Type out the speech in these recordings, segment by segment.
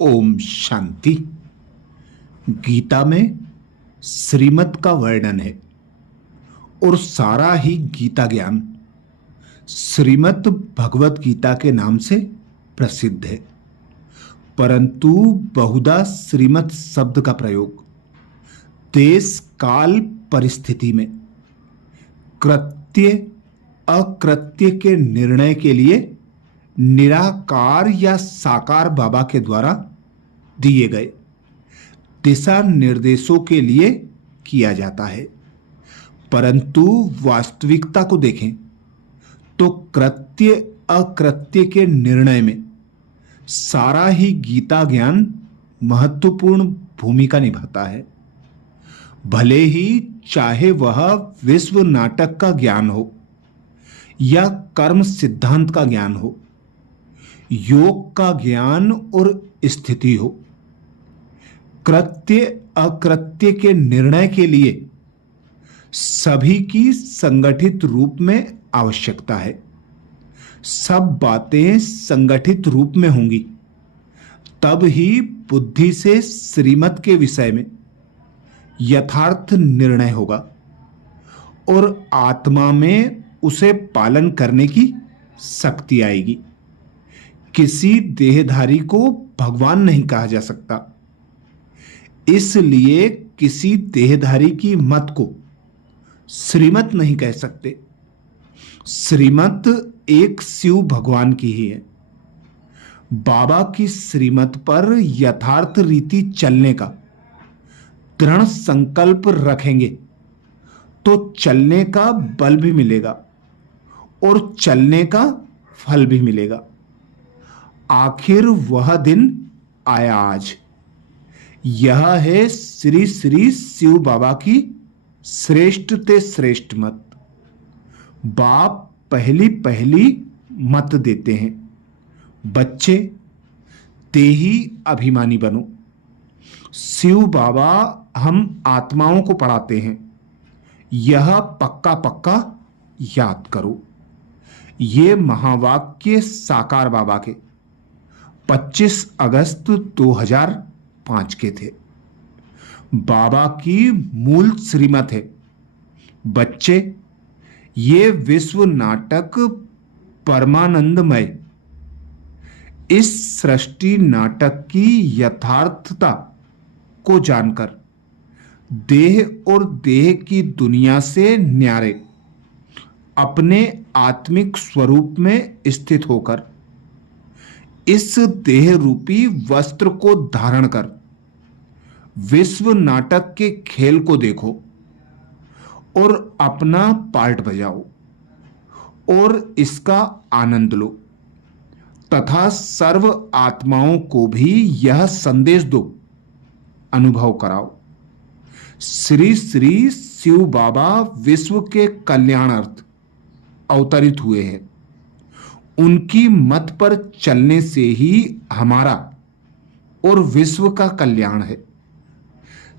ओम शांति। गीता में श्रीमत का वर्णन है और सारा ही गीता ज्ञान श्रीमद् भगवत गीता के नाम से प्रसिद्ध है। परंतु बहुधा श्रीमत शब्द का प्रयोग देश काल परिस्थिति में कृत्य अकृत्य के निर्णय के लिए निराकार या साकार बाबा के द्वारा दिए गए दिशा निर्देशों के लिए किया जाता है। परंतु वास्तविकता को देखें तो कृत्य अकृत्य के निर्णय में सारा ही गीता ज्ञान महत्वपूर्ण भूमिका निभाता है। भले ही चाहे वह विश्व नाटक का ज्ञान हो या कर्म सिद्धांत का ज्ञान हो, योग का ज्ञान और स्थिति हो, कृत्य अकृत्य के निर्णय के लिए सभी की संगठित रूप में आवश्यकता है। सब बातें संगठित रूप में होंगी तब ही बुद्धि से श्रीमत के विषय में यथार्थ निर्णय होगा और आत्मा में उसे पालन करने की शक्ति आएगी। किसी देहधारी को भगवान नहीं कहा जा सकता, इसलिए किसी देहधारी की मत को श्रीमत नहीं कह सकते। श्रीमत एक शिव भगवान की ही है। बाबा की श्रीमत पर यथार्थ रीति चलने का दृढ़ संकल्प रखेंगे तो चलने का बल भी मिलेगा और चलने का फल भी मिलेगा। आखिर वह दिन आया आज। यह है श्री श्री शिव बाबा की श्रेष्ठ ते श्रेष्ठ मत। बाप पहली पहली मत देते हैं, बच्चे ते ही अभिमानी बनो। शिव बाबा हम आत्माओं को पढ़ाते हैं, यह पक्का पक्का याद करो। ये महावाक्य साकार बाबा के 25 अगस्त 2005 के थे। बाबा की मूल श्रीमत है, बच्चे ये विश्व नाटक परमानंदमय, इस सृष्टि नाटक की यथार्थता को जानकर देह और देह की दुनिया से न्यारे अपने आत्मिक स्वरूप में स्थित होकर इस देह रूपी वस्त्र को धारण कर विश्व नाटक के खेल को देखो और अपना पार्ट बजाओ और इसका आनंद लो तथा सर्व आत्माओं को भी यह संदेश दो, अनुभव कराओ। श्री श्री शिव बाबा विश्व के कल्याणार्थ अवतरित हुए हैं। उनकी मत पर चलने से ही हमारा और विश्व का कल्याण है।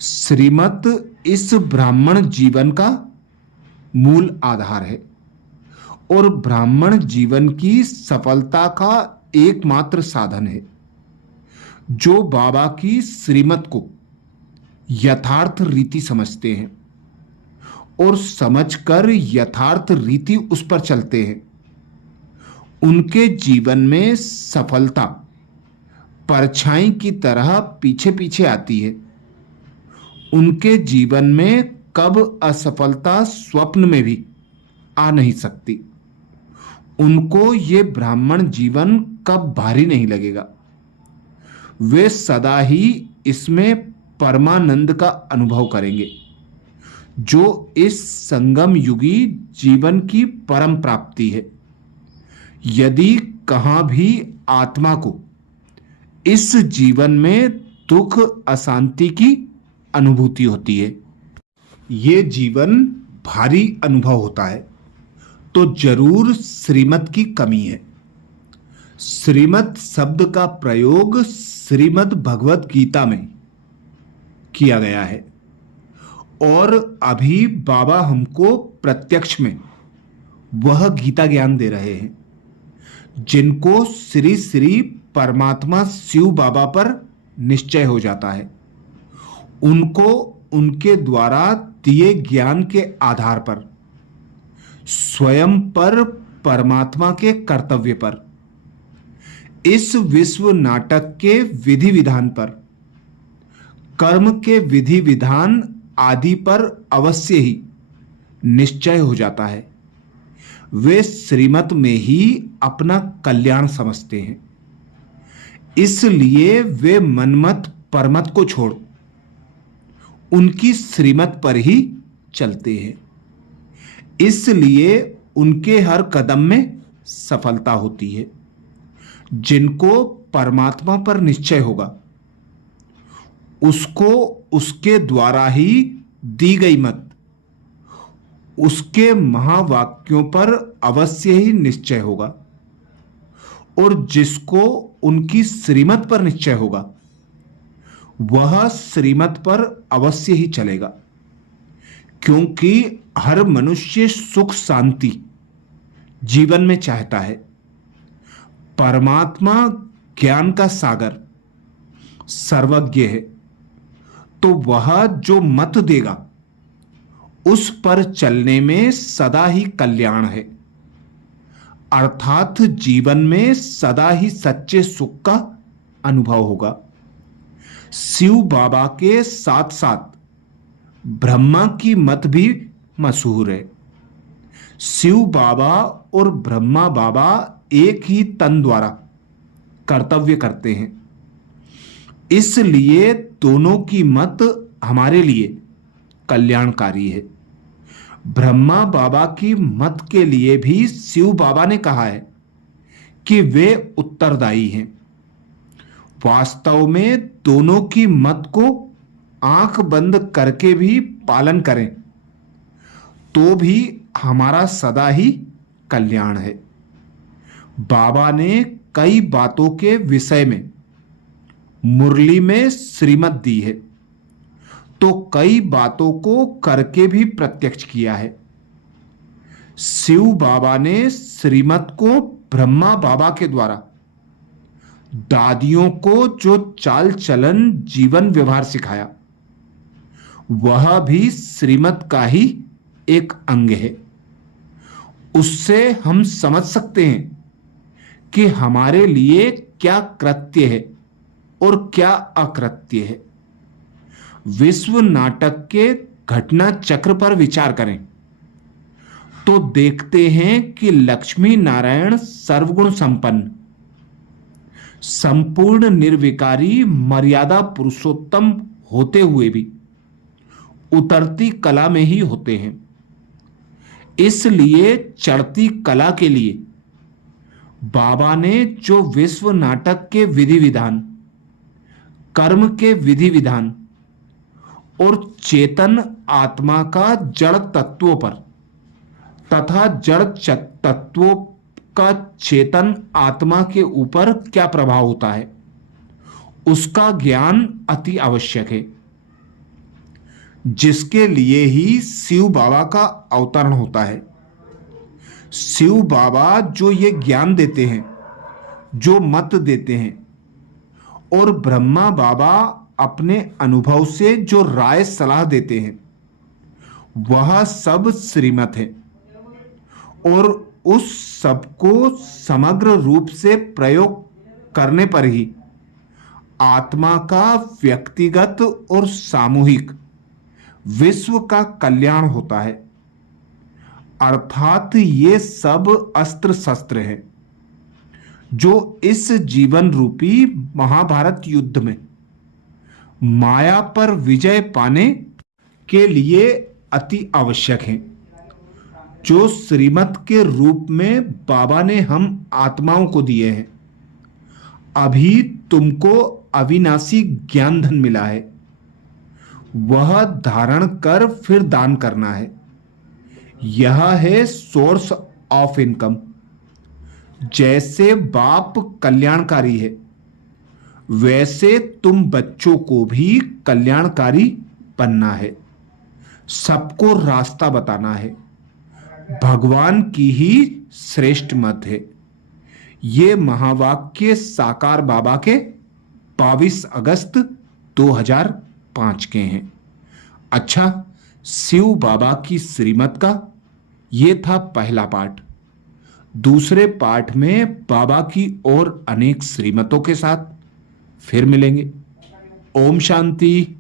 श्रीमत इस ब्राह्मण जीवन का मूल आधार है और ब्राह्मण जीवन की सफलता का एकमात्र साधन है। जो बाबा की श्रीमत को यथार्थ रीति समझते हैं और समझकर यथार्थ रीति उस पर चलते हैं, उनके जीवन में सफलता परछाई की तरह पीछे पीछे आती है। उनके जीवन में कब असफलता स्वप्न में भी आ नहीं सकती। उनको ये ब्राह्मण जीवन कब भारी नहीं लगेगा। वे सदा ही इसमें परमानंद का अनुभव करेंगे, जो इस संगम युगी जीवन की परम प्राप्ति है। यदि कहां भी आत्मा को इस जीवन में दुख अशांति की अनुभूति होती है, ये जीवन भारी अनुभव होता है, तो जरूर श्रीमत की कमी है। श्रीमत शब्द का प्रयोग श्रीमद् भगवत गीता में किया गया है और अभी बाबा हमको प्रत्यक्ष में वह गीता ज्ञान दे रहे हैं जिनको श्री श्री परमात्मा शिव बाबा पर निश्चय हो जाता है। उनको उनके द्वारा दिए ज्ञान के आधार पर, स्वयं पर, परमात्मा के कर्तव्य पर, इस विश्व नाटक के विधि विधान पर, कर्म के विधि विधान आदि पर अवश्य ही निश्चय हो जाता है। वे श्रीमत में ही अपना कल्याण समझते हैं, इसलिए वे मनमत परमत को छोड़ उनकी श्रीमत पर ही चलते हैं। इसलिए उनके हर कदम में सफलता होती है। जिनको परमात्मा पर निश्चय होगा, उसको उसके द्वारा ही दी गई मत, उसके महावाक्यों पर अवश्य ही निश्चय होगा। और जिसको उनकी श्रीमत पर निश्चय होगा, वह श्रीमत पर अवश्य ही चलेगा। क्योंकि हर मनुष्य सुख शांति जीवन में चाहता है। परमात्मा ज्ञान का सागर, सर्वज्ञ है, तो वह जो मत देगा उस पर चलने में सदा ही कल्याण है, अर्थात जीवन में सदा ही सच्चे सुख का अनुभव होगा। शिव बाबा के साथ साथ ब्रह्मा की मत भी मशहूर है। शिव बाबा और ब्रह्मा बाबा एक ही तन द्वारा कर्तव्य करते हैं, इसलिए दोनों की मत हमारे लिए कल्याणकारी है। ब्रह्मा बाबा की मत के लिए भी शिव बाबा ने कहा है कि वे उत्तरदायी हैं। वास्तव में दोनों की मत को आंख बंद करके भी पालन करें तो भी हमारा सदा ही कल्याण है। बाबा ने कई बातों के विषय में मुरली में श्रीमत दी है, तो कई बातों को करके भी प्रत्यक्ष किया है। शिव बाबा ने श्रीमत को ब्रह्मा बाबा के द्वारा दादियों को जो चाल चलन जीवन व्यवहार सिखाया, वह भी श्रीमत का ही एक अंग है। उससे हम समझ सकते हैं कि हमारे लिए क्या कृत्य है और क्या अकृत्य है। विश्व नाटक के घटना चक्र पर विचार करें तो देखते हैं कि लक्ष्मी नारायण सर्वगुण संपन्न, संपूर्ण निर्विकारी, मर्यादा पुरुषोत्तम होते हुए भी उतरती कला में ही होते हैं। इसलिए चढ़ती कला के लिए बाबा ने जो विश्व नाटक के विधि विधान, कर्म के विधि विधान और चेतन आत्मा का जड़ तत्वों पर तथा जड़ तत्वों का चेतन आत्मा के ऊपर क्या प्रभाव होता है, उसका ज्ञान अति आवश्यक है, जिसके लिए ही शिव बाबा का अवतरण होता है। शिव बाबा जो ये ज्ञान देते हैं, जो मत देते हैं, और ब्रह्मा बाबा अपने अनुभव से जो राय सलाह देते हैं, वह सब श्रीमत है। और उस सबको समग्र रूप से प्रयोग करने पर ही आत्मा का व्यक्तिगत और सामूहिक विश्व का कल्याण होता है। अर्थात ये सब अस्त्र शस्त्र है जो इस जीवन रूपी महाभारत युद्ध में माया पर विजय पाने के लिए अति आवश्यक हैं, जो श्रीमत के रूप में बाबा ने हम आत्माओं को दिए हैं। अभी तुमको अविनाशी ज्ञान धन मिला है, वह धारण कर फिर दान करना है। यह है सोर्स ऑफ इनकम। जैसे बाप कल्याणकारी है, वैसे तुम बच्चों को भी कल्याणकारी बनना है, सबको रास्ता बताना है। भगवान की ही श्रेष्ठ मत है। ये महावाक्य साकार बाबा के 22 अगस्त 2005 के हैं। अच्छा, शिव बाबा की श्रीमत का ये था पहला पाठ। दूसरे पाठ में बाबा की और अनेक श्रीमतों के साथ फिर मिलेंगे। ओम शांति।